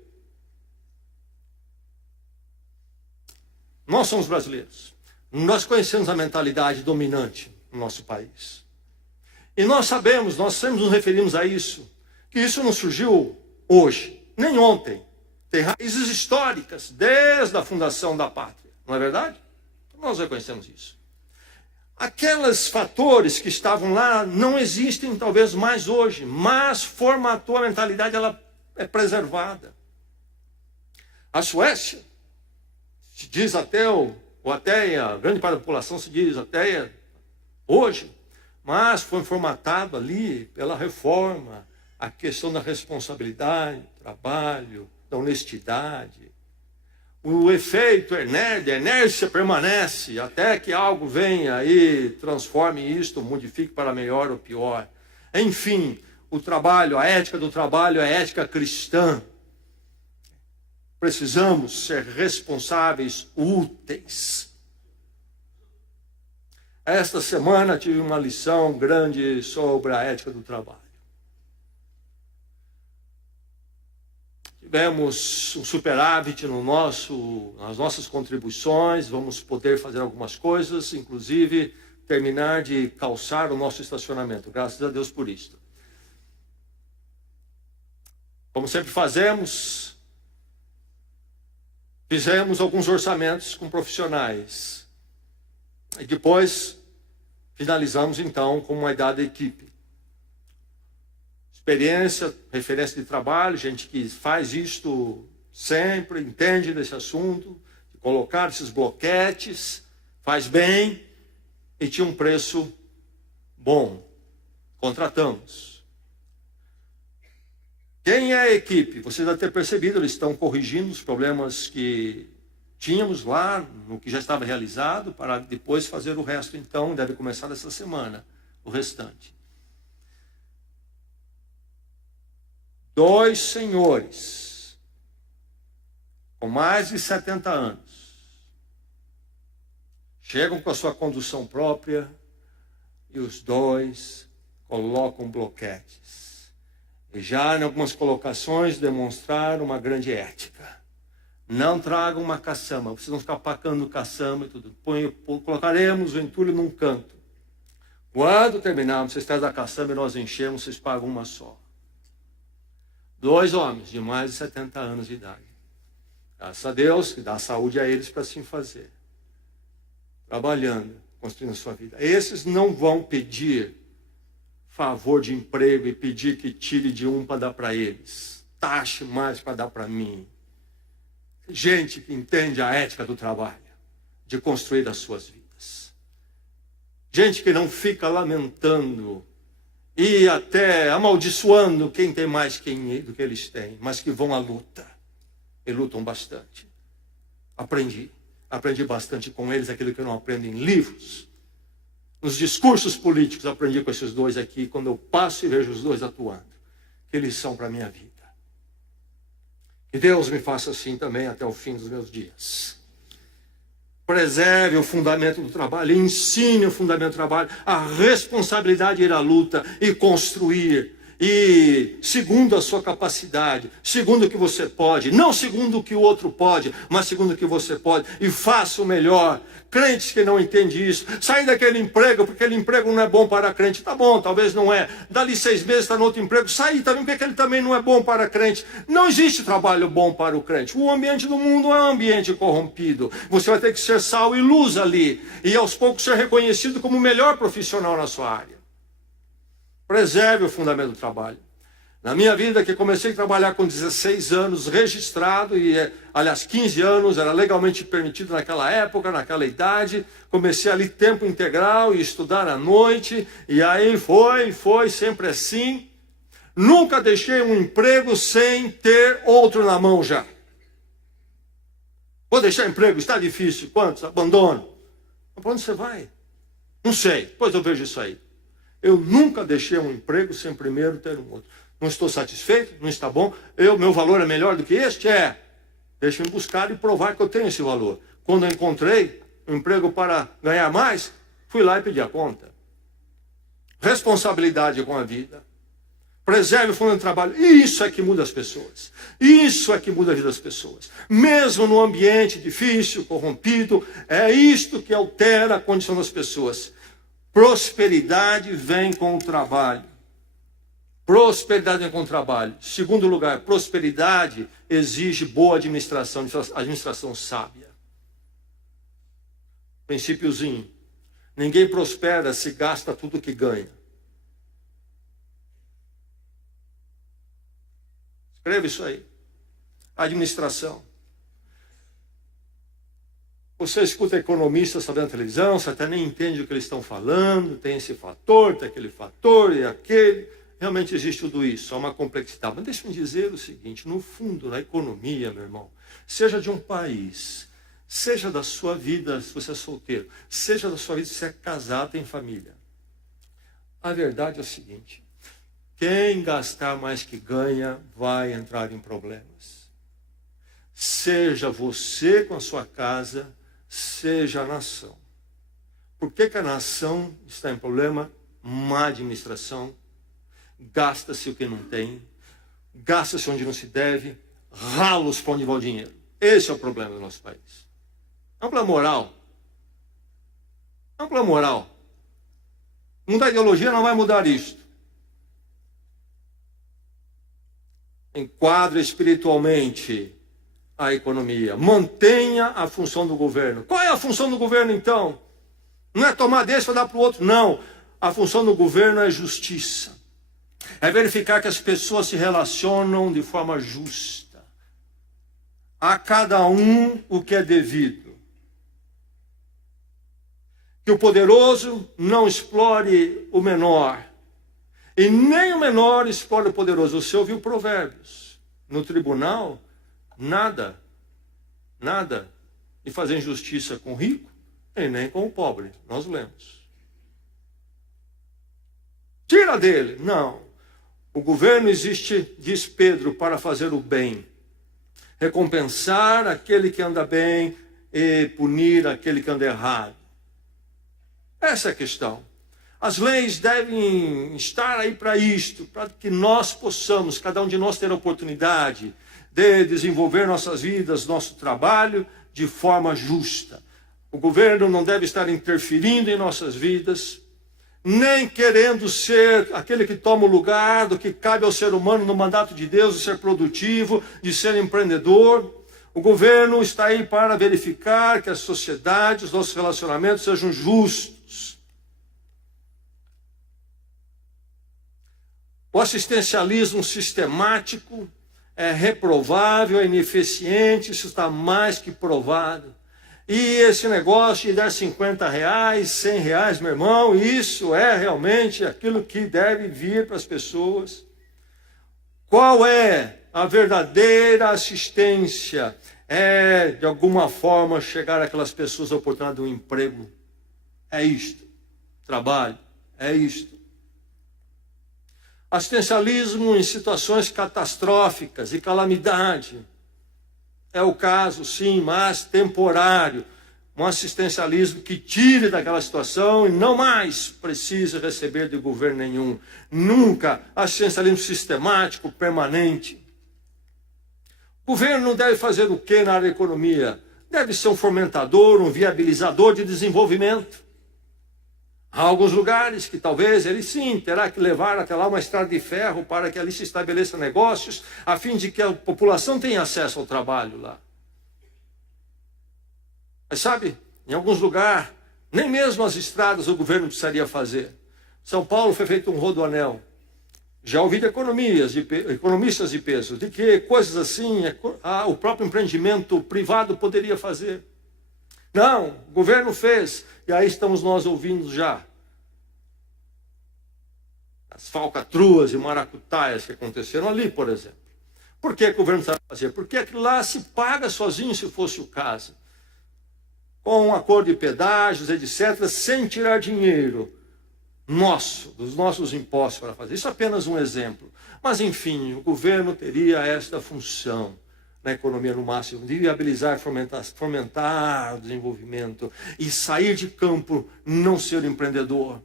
Nós somos brasileiros. Nós conhecemos a mentalidade dominante no nosso país. E nós sabemos, nós sempre nos referimos a isso, que isso não surgiu hoje, nem ontem. Tem raízes históricas, desde a fundação da pátria. Não é verdade? Nós reconhecemos isso. Aqueles fatores que estavam lá não existem talvez mais hoje, mas formatou a mentalidade, ela é preservada. A Suécia, se diz ateu, ou ateia, grande parte da população se diz ateia hoje, mas foi formatado ali pela reforma, a questão da responsabilidade, do trabalho, da honestidade. O efeito a inércia permanece até que algo venha e transforme isto, modifique para melhor ou pior. Enfim, o trabalho, a ética do trabalho é a ética cristã. Precisamos ser responsáveis, úteis. Esta semana tive uma lição grande sobre a ética do trabalho. Tivemos um superávit nas nossas contribuições, vamos poder fazer algumas coisas, inclusive terminar de calçar o nosso estacionamento. Graças a Deus por isso. Como sempre fizemos alguns orçamentos com profissionais. E depois finalizamos então com uma idade da equipe. Experiência, referência de trabalho, gente que faz isto sempre, entende desse assunto, de colocar esses bloquetes, faz bem e tinha um preço bom. Contratamos. Quem é a equipe? Você deve ter percebido, eles estão corrigindo os problemas que tínhamos lá, no que já estava realizado, para depois fazer o resto. Então, deve começar essa semana, o restante. 2 senhores, com mais de 70 anos, chegam com a sua condução própria e os 2 colocam bloquetes. E já em algumas colocações demonstraram uma grande ética. Não tragam uma caçamba, vocês vão ficar pacando caçamba e tudo. Colocaremos o entulho num canto. Quando terminarmos, vocês trazem a caçamba e nós enchemos, vocês pagam uma só. 2 homens de mais de 70 anos de idade. Graças a Deus, que dá saúde a eles para assim fazer. Trabalhando, construindo a sua vida. Esses não vão pedir favor de emprego e pedir que tire de um para dar para eles. Taxe mais para dar para mim. Gente que entende a ética do trabalho, de construir as suas vidas. Gente que não fica lamentando e até amaldiçoando quem tem mais do que eles têm, mas que vão à luta. E lutam bastante. Aprendi bastante com eles aquilo que eu não aprendo em livros. Nos discursos políticos aprendi com esses 2 aqui, quando eu passo e vejo os 2 atuando. Que lição para a minha vida. Que Deus me faça assim também até o fim dos meus dias. Preserve o fundamento do trabalho, ensine o fundamento do trabalho, a responsabilidade de ir à luta e construir. E segundo a sua capacidade, segundo o que você pode, não segundo o que o outro pode, mas segundo o que você pode, e faça o melhor. Crentes que não entendem isso, saem daquele emprego, porque aquele emprego não é bom para crente. Tá bom, talvez não é. Dali 6 meses está no outro emprego, sai também, porque aquele também não é bom para crente. Não existe trabalho bom para o crente. O ambiente do mundo é um ambiente corrompido. Você vai ter que ser sal e luz ali, e aos poucos ser reconhecido como o melhor profissional na sua área. Preserve o fundamento do trabalho. Na minha vida, que comecei a trabalhar com 16 anos, registrado, e aliás, 15 anos, era legalmente permitido naquela época, naquela idade. Comecei ali tempo integral e estudar à noite, e aí foi sempre assim. Nunca deixei um emprego sem ter outro na mão já. Vou deixar emprego, está difícil, quantos? Abandono. Para onde você vai? Não sei, depois eu vejo isso aí. Eu nunca deixei um emprego sem primeiro ter um outro. Não estou satisfeito? Não está bom? Meu valor é melhor do que este? É. Deixa-me buscar e provar que eu tenho esse valor. Quando eu encontrei um emprego para ganhar mais, fui lá e pedi a conta. Responsabilidade com a vida. Preserve o fundo de trabalho. Isso é que muda as pessoas. Isso é que muda a vida das pessoas. Mesmo no ambiente difícil, corrompido, é isto que altera a condição das pessoas. Prosperidade vem com o trabalho. Prosperidade vem com o trabalho. Segundo lugar, prosperidade exige boa administração sábia. Princípiozinho. Ninguém prospera se gasta tudo que ganha. Escreva isso aí. Administração. Você escuta economistas sabendo na televisão, você até nem entende o que eles estão falando, tem esse fator, tem aquele fator e aquele. Realmente existe tudo isso, há uma complexidade. Mas deixa eu dizer o seguinte, no fundo, na economia, meu irmão, seja de um país, seja da sua vida, se você é solteiro, seja da sua vida se você é casado, tem família. A verdade é o seguinte, quem gastar mais que ganha vai entrar em problemas. Seja você com a sua casa, seja a nação. Por que a nação está em problema? Má administração. Gasta-se o que não tem. Gasta-se onde não se deve. Ralos para onde vai o dinheiro. Esse é o problema do nosso país. É um problema moral. É um problema moral. Mudar a ideologia não vai mudar isto. Enquadre espiritualmente a economia. Mantenha a função do governo. Qual é a função do governo, então? Não é tomar desse para dar para o outro, não. A função do governo é justiça. É verificar que as pessoas se relacionam de forma justa. A cada um o que é devido. Que o poderoso não explore o menor. E nem o menor explore o poderoso. Você ouviu Provérbios. No tribunal, nada de fazer injustiça com o rico e nem com o pobre. Nós lemos. Tira dele. Não. O governo existe, diz Pedro, para fazer o bem. Recompensar aquele que anda bem e punir aquele que anda errado. Essa é a questão. As leis devem estar aí para isto, para que nós possamos, cada um de nós, ter a oportunidade de desenvolver nossas vidas, nosso trabalho de forma justa. O governo não deve estar interferindo em nossas vidas, nem querendo ser aquele que toma o lugar do que cabe ao ser humano no mandato de Deus, de ser produtivo, de ser empreendedor. O governo está aí para verificar que a sociedade, os nossos relacionamentos sejam justos. O assistencialismo sistemático é reprovável, é ineficiente, isso está mais que provado. E esse negócio de dar R$50, R$100, meu irmão, isso é realmente aquilo que deve vir para as pessoas. Qual é a verdadeira assistência? É, de alguma forma, chegar àquelas pessoas a oportunidade de um emprego. É isto. Trabalho. É isto. Assistencialismo em situações catastróficas e calamidade. É o caso, sim, mas temporário. Um assistencialismo que tire daquela situação e não mais precisa receber de governo nenhum. Nunca. Assistencialismo sistemático, permanente. O governo não deve fazer o que na área da economia? Deve ser um fomentador, um viabilizador de desenvolvimento. Há alguns lugares que talvez ele sim terá que levar até lá uma estrada de ferro para que ali se estabeleça negócios, a fim de que a população tenha acesso ao trabalho lá. Mas sabe, em alguns lugares, nem mesmo as estradas o governo precisaria fazer. São Paulo foi feito um rodoanel. Já ouvi de economistas de peso, de que coisas assim o próprio empreendimento privado poderia fazer. Não, o governo fez, e aí estamos nós ouvindo já. As falcatruas e maracutaias que aconteceram ali, por exemplo. Por que o governo sabe fazer? Porque aquilo lá se paga sozinho, se fosse o caso. Com um acordo de pedágios, etc., sem tirar dinheiro dos nossos impostos para fazer. Isso é apenas um exemplo. Mas, enfim, o governo teria esta função na economia no máximo, de viabilizar, fomentar o desenvolvimento e sair de campo, não ser empreendedor.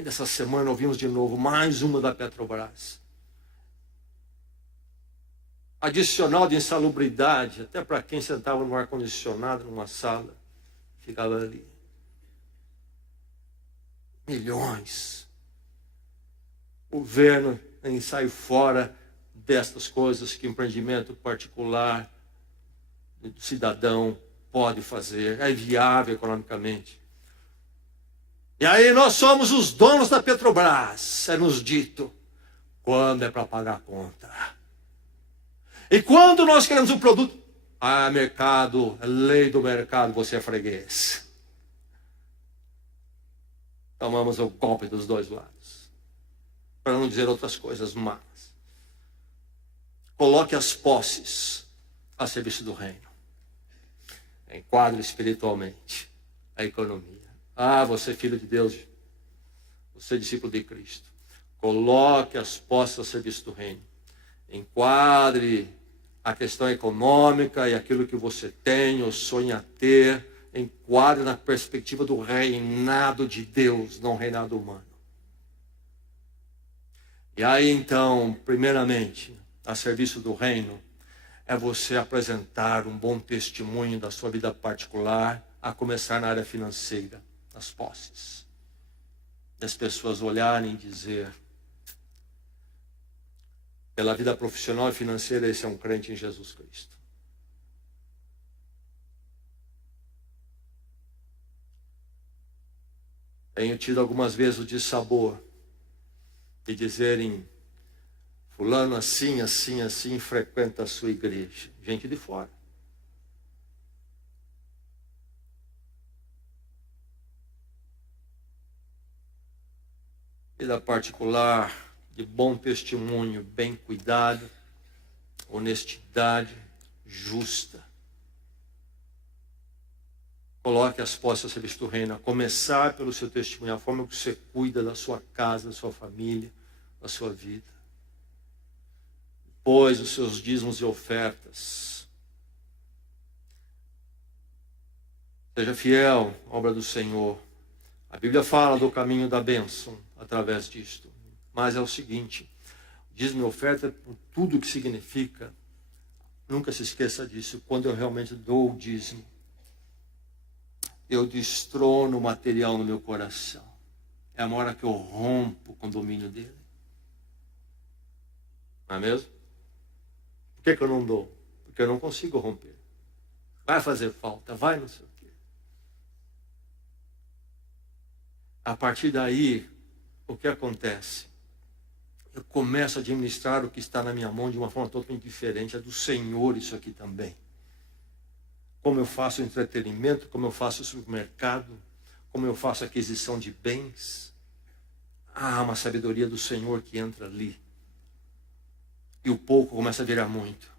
Ainda essa semana ouvimos de novo mais uma da Petrobras. Adicional de insalubridade, até para quem sentava no ar-condicionado, numa sala, ficava ali. Milhões. O governo sai fora destas coisas que o empreendimento particular do cidadão pode fazer, é viável economicamente. E aí nós somos os donos da Petrobras, é nos dito, quando é para pagar a conta. E quando nós queremos um produto, mercado, lei do mercado, você é freguês. Tomamos o golpe dos dois lados. Para não dizer outras coisas más. Coloque as posses a serviço do reino. Enquadre espiritualmente a economia. Você é filho de Deus. Você é discípulo de Cristo. Coloque as posses a serviço do reino. Enquadre a questão econômica e aquilo que você tem ou sonha ter. Enquadre na perspectiva do reinado de Deus, não reinado humano. E aí então, primeiramente, a serviço do reino, é você apresentar um bom testemunho da sua vida particular, a começar na área financeira, das posses. Das pessoas olharem e dizer, pela vida profissional e financeira, esse é um crente em Jesus Cristo. Tenho tido algumas vezes o dissabor de dizerem, fulano assim, assim, assim, frequenta a sua igreja. Gente de fora. Vida particular, de bom testemunho, bem cuidado, honestidade, justa. Coloque as posses a serviço do reino, a começar pelo seu testemunho, a forma que você cuida da sua casa, da sua família, da sua vida. Depois, os seus dízimos e ofertas. Seja fiel à obra do Senhor. A Bíblia fala do caminho da bênção através disto. Mas é o seguinte, dízimo e oferta, por tudo que significa, nunca se esqueça disso, quando eu realmente dou o dízimo, eu destrono o material no meu coração. É a hora que eu rompo com o domínio dele. Não é mesmo? Por que eu não dou? Porque eu não consigo romper. Vai fazer falta, vai não sei o quê. A partir daí, o que acontece? Eu começo a administrar o que está na minha mão de uma forma totalmente diferente. É do Senhor isso aqui também. Como eu faço entretenimento, como eu faço supermercado, como eu faço aquisição de bens. Uma sabedoria do Senhor que entra ali. E o pouco começa a virar muito.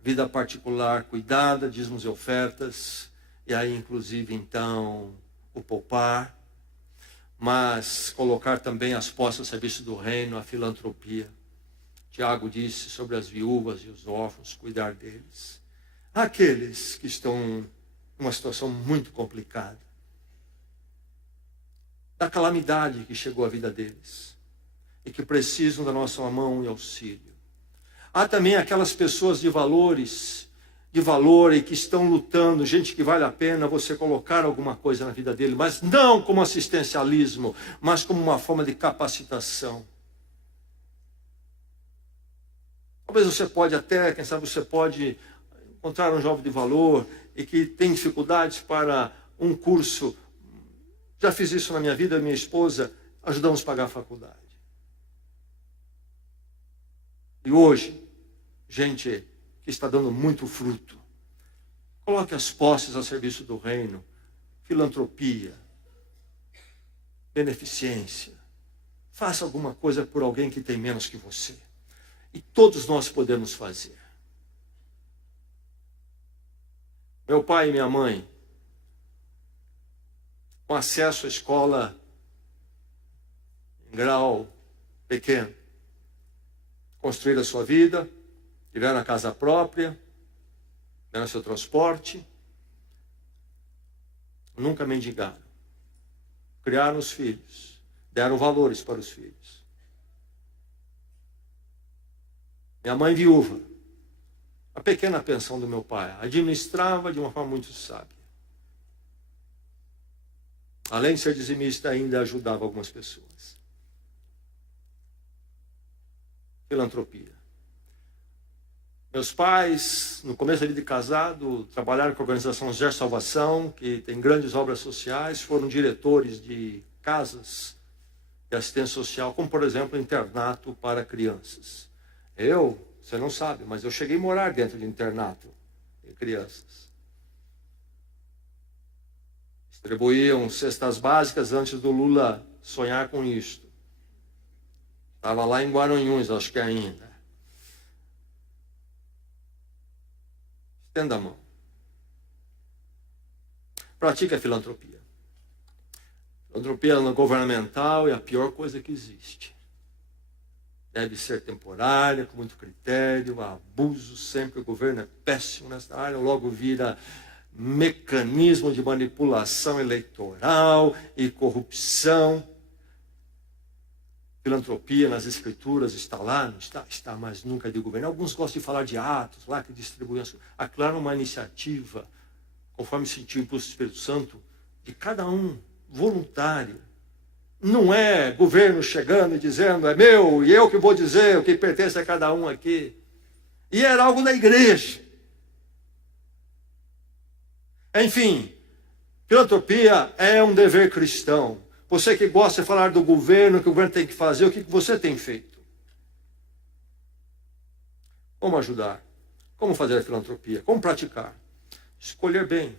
Vida particular, cuidada, dízimos e ofertas. E aí, inclusive, então, o poupar. Mas colocar também as posses a serviço do reino, a filantropia. Tiago disse sobre as viúvas e os órfãos, cuidar deles. Aqueles que estão numa situação muito complicada. Da calamidade que chegou à vida deles. E que precisam da nossa mão e auxílio. Há também aquelas pessoas de valor e que estão lutando, gente que vale a pena você colocar alguma coisa na vida dele, mas não como assistencialismo, mas como uma forma de capacitação. Talvez você pode até, quem sabe você pode encontrar um jovem de valor e que tem dificuldades para um curso. Já fiz isso na minha vida, minha esposa, ajudamos a pagar a faculdade. E hoje, gente que está dando muito fruto. Coloque as posses a serviço do reino. Filantropia. Beneficência. Faça alguma coisa por alguém que tem menos que você. E todos nós podemos fazer. Meu pai e minha mãe, com acesso à escola em grau pequeno, construíram a sua vida, tiveram a casa própria, tiveram seu transporte, nunca mendigaram, criaram os filhos, deram valores para os filhos. Minha mãe viúva, a pequena pensão do meu pai, administrava de uma forma muito sábia. Além de ser dizimista, ainda ajudava algumas pessoas. Filantropia. Meus pais, no começo da vida de casado, trabalharam com a organização Ger Salvação, que tem grandes obras sociais, foram diretores de casas de assistência social, como, por exemplo, internato para crianças. Você não sabe, mas eu cheguei a morar dentro de internato de crianças. Distribuíam cestas básicas antes do Lula sonhar com isto. Estava lá em Guaranhuns, acho que ainda. Estenda a mão. Pratique a filantropia. Filantropia governamental é a pior coisa que existe. Deve ser temporária, com muito critério, abuso sempre. O governo é péssimo nessa área, logo vira mecanismo de manipulação eleitoral e corrupção. Filantropia nas escrituras está lá, não está? Está, mas nunca de governo. Alguns gostam de falar de atos lá que distribuem. Aclara uma iniciativa, conforme sentiu o impulso do Espírito Santo, de cada um, voluntário. Não é governo chegando e dizendo, é meu, e eu que vou dizer o que pertence a cada um aqui. E era algo da igreja. Enfim, filantropia é um dever cristão. Você que gosta de falar do governo, o que o governo tem que fazer, o que você tem feito? Como ajudar? Como fazer a filantropia? Como praticar? Escolher bem.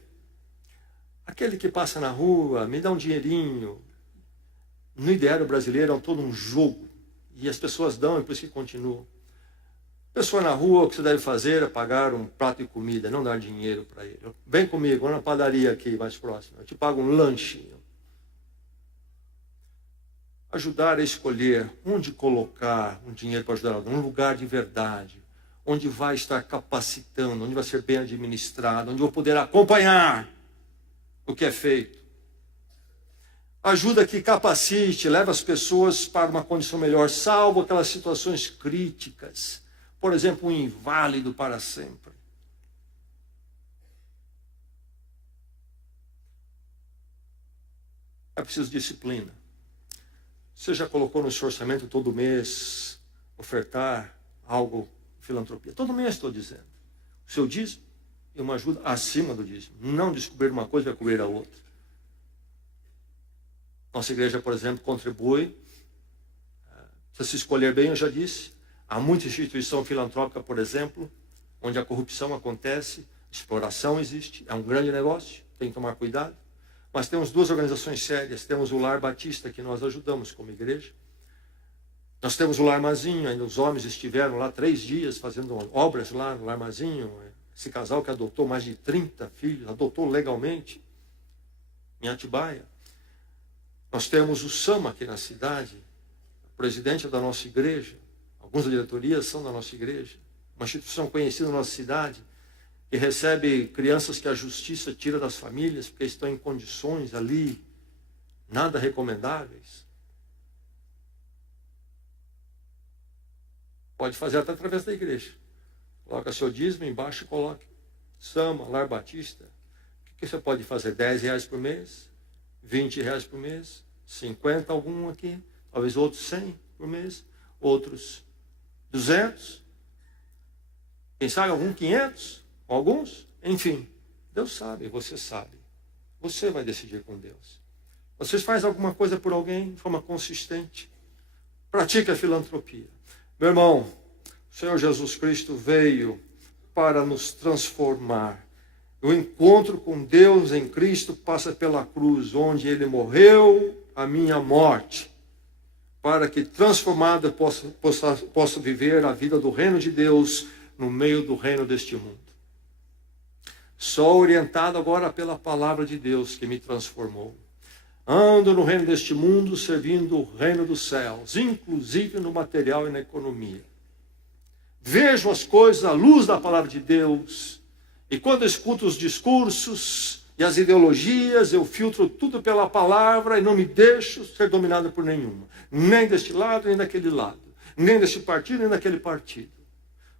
Aquele que passa na rua, me dá um dinheirinho. No ideário brasileiro é todo um jogo. E as pessoas dão e por isso que continuam. Pessoa na rua, o que você deve fazer é pagar um prato de comida, não dar dinheiro para ele. Vem comigo, vou na padaria aqui mais próxima. Eu te pago um lanchinho. Ajudar a escolher onde colocar um dinheiro para ajudar, um lugar de verdade, onde vai estar capacitando, onde vai ser bem administrado, onde eu vou poder acompanhar o que é feito. Ajuda que capacite, leva as pessoas para uma condição melhor, salvo aquelas situações críticas. Por exemplo, um inválido para sempre. É preciso disciplina. Você já colocou no seu orçamento todo mês ofertar algo, filantropia? Todo mês estou dizendo. O seu dízimo e uma ajuda acima do dízimo. Não descobrir uma coisa e vai cobrir a outra. Nossa igreja, por exemplo, contribui. Se se escolher bem, eu já disse. Há muita instituição filantrópica, por exemplo, onde a corrupção acontece, exploração existe, é um grande negócio, tem que tomar cuidado. Mas temos duas organizações sérias. Temos o Lar Batista, que nós ajudamos como igreja. Nós temos o Lar Mazinho, ainda os homens estiveram lá 3 dias fazendo obras lá no Lar Mazinho. Esse casal que adotou mais de 30 filhos, adotou legalmente, em Atibaia. Nós temos o SAMA aqui na cidade, o presidente da nossa igreja, algumas diretorias são da nossa igreja, uma instituição conhecida na nossa cidade, que recebe crianças que a justiça tira das famílias, porque estão em condições ali, nada recomendáveis. Pode fazer até através da igreja. Coloca seu dízimo embaixo e coloque SAMA, Lar Batista. O que você pode fazer? R$10 por mês? R$20 por mês? 50 algum aqui? Talvez outros 100 por mês? Outros 200? Quem sabe algum 500? Alguns? Enfim, Deus sabe, você sabe. Você vai decidir com Deus. Você faz alguma coisa por alguém de forma consistente? Pratique a filantropia. Meu irmão, o Senhor Jesus Cristo veio para nos transformar. O encontro com Deus em Cristo passa pela cruz, onde Ele morreu a minha morte, para que transformado possa viver a vida do reino de Deus no meio do reino deste mundo. Sou orientado agora pela palavra de Deus que me transformou. Ando no reino deste mundo, servindo o reino dos céus, inclusive no material e na economia. Vejo as coisas à luz da palavra de Deus. E quando escuto os discursos, e as ideologias, eu filtro tudo pela palavra e não me deixo ser dominado por nenhuma. Nem deste lado, nem daquele lado. Nem deste partido, nem daquele partido.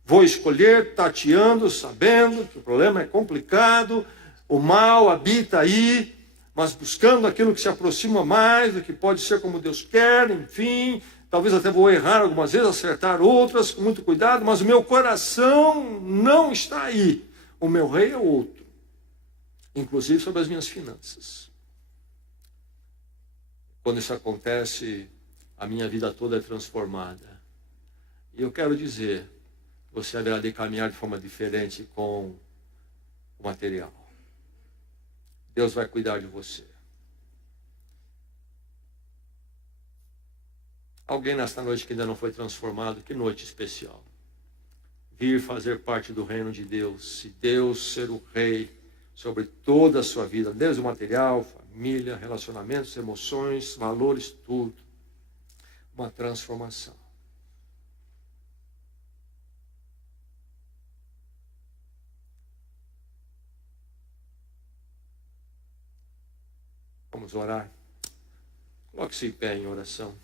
Vou escolher tateando, sabendo que o problema é complicado, o mal habita aí, mas buscando aquilo que se aproxima mais do que pode ser como Deus quer, enfim. Talvez até vou errar algumas vezes, acertar outras, com muito cuidado, mas o meu coração não está aí. O meu rei é outro, inclusive sobre as minhas finanças. Quando isso acontece, a minha vida toda é transformada. E eu quero dizer, você haverá de caminhar de forma diferente com o material. Deus vai cuidar de você. Alguém nesta noite que ainda não foi transformado, que noite especial. Vir fazer parte do reino de Deus, se Deus ser o rei sobre toda a sua vida, desde o material, família, relacionamentos, emoções, valores, tudo. Uma transformação. Vamos orar. Coloque-se em pé em oração.